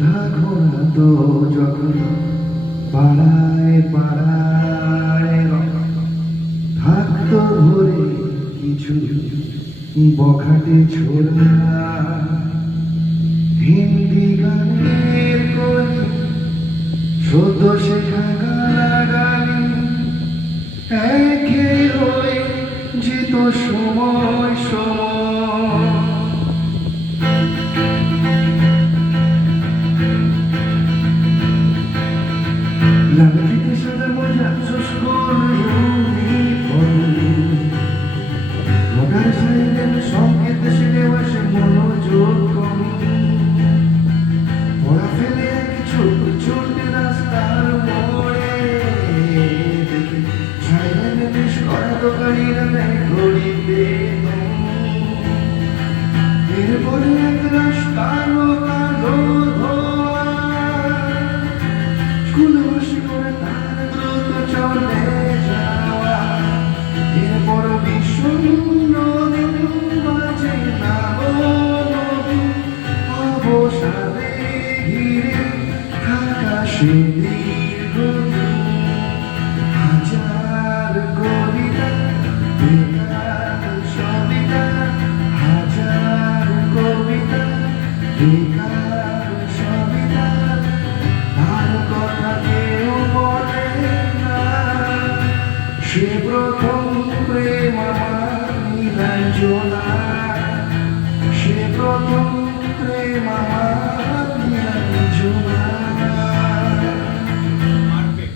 থাকো না তো যখন পাড়ায় পাড়ায় থাকতো ভরে কিছু বখাটে ছোড়া হিন্দি গানের কলি সদ্য শেখা গালাগালি একে হয়ে যেত সময় সময় লালচিতে সাদা মোজা শুষ্ক ইউনিফর্ম মোটার সাইলেন সংকেত সেটে বসে মনোযোগ কমি পড়া ফেলে এক ছোট ছোট রাস্তার মোড়ে দেখি সাইলেন বেশ করা দোকানিরা নেয় ঘড়িতে এরপরে এক রাস্তার কালো ধোয়া স্কুলে বসে করে তার দ্রুত চলে যাওয়া এরপর বিষণ্ণ দিন মাঝে নাবনবী অবসাদে ঘিরে থাকা সে দীর্ঘদিন হাজার কবিতা বেকার সবিতা হাজার কবিতা বেকার সবিতা তার কথা কেউ বলে না সে প্রথম প্রেম আমার নীলাঞ্জনা সে প্রথম